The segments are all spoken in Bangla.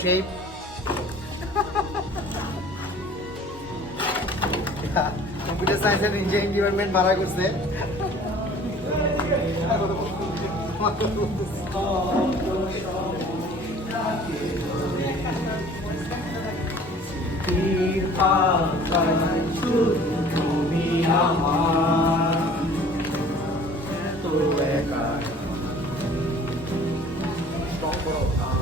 Shape computer science and engineering department ভাড়া করছে। ভালোবাসা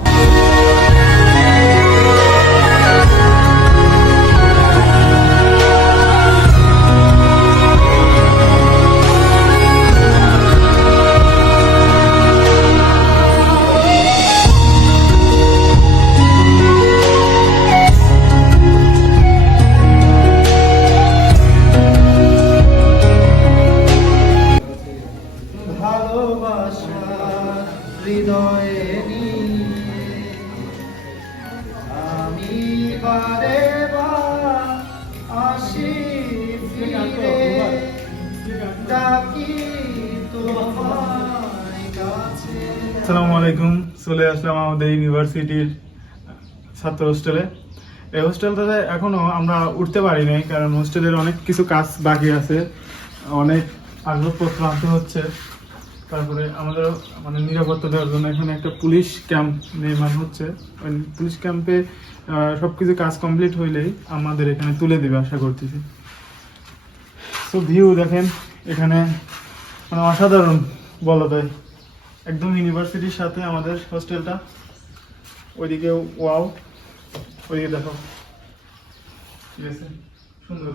বারে আসি ডাকি আসসালামু আলাইকুম। চলে আসলাম আমাদের ইউনিভার্সিটির ছাত্র হোস্টেলে। এই হোস্টেলটাতে এখনও আমরা উঠতে পারি নাই কারণ হোস্টেলের অনেক কিছু কাজ বাকি আছে। অনেক আসবাবপত্র আনতে হচ্ছে। তারপরে আমাদের মানে নিরাপত্তা দেওয়ার জন্য এখানে একটা পুলিশ ক্যাম্প নির্মাণ হচ্ছে। পুলিশ ক্যাম্পে সব কিছু কাজ কমপ্লিট হইলেই আমাদের এখানে তুলে দেবে আশা করতেছি। তো ভিউ দেখেন, এখানে মানে অসাধারণ বলা যায়। একদম ইউনিভার্সিটির সাথে আমাদের হোস্টেলটা। ওইদিকে ওয়াও, ওইদিকে দেখো। ঠিক আছে? সুন্দর।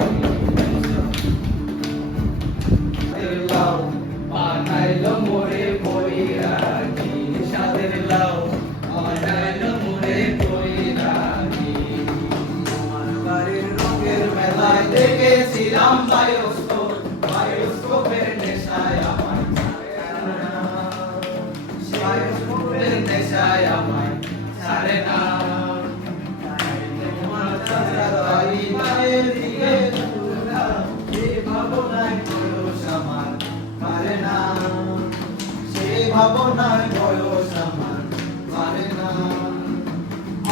ভাবনায় বয়স আমার পারে না।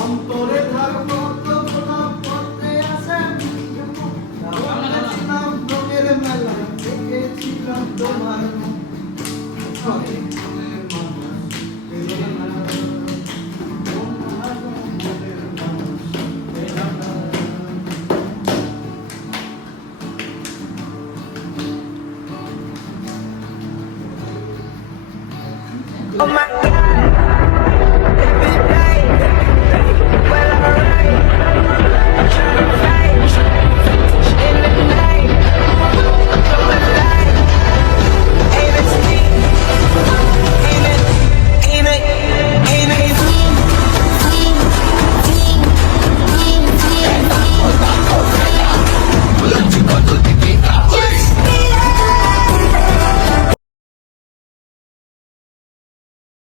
অন্তরে ধর্ম তোমার।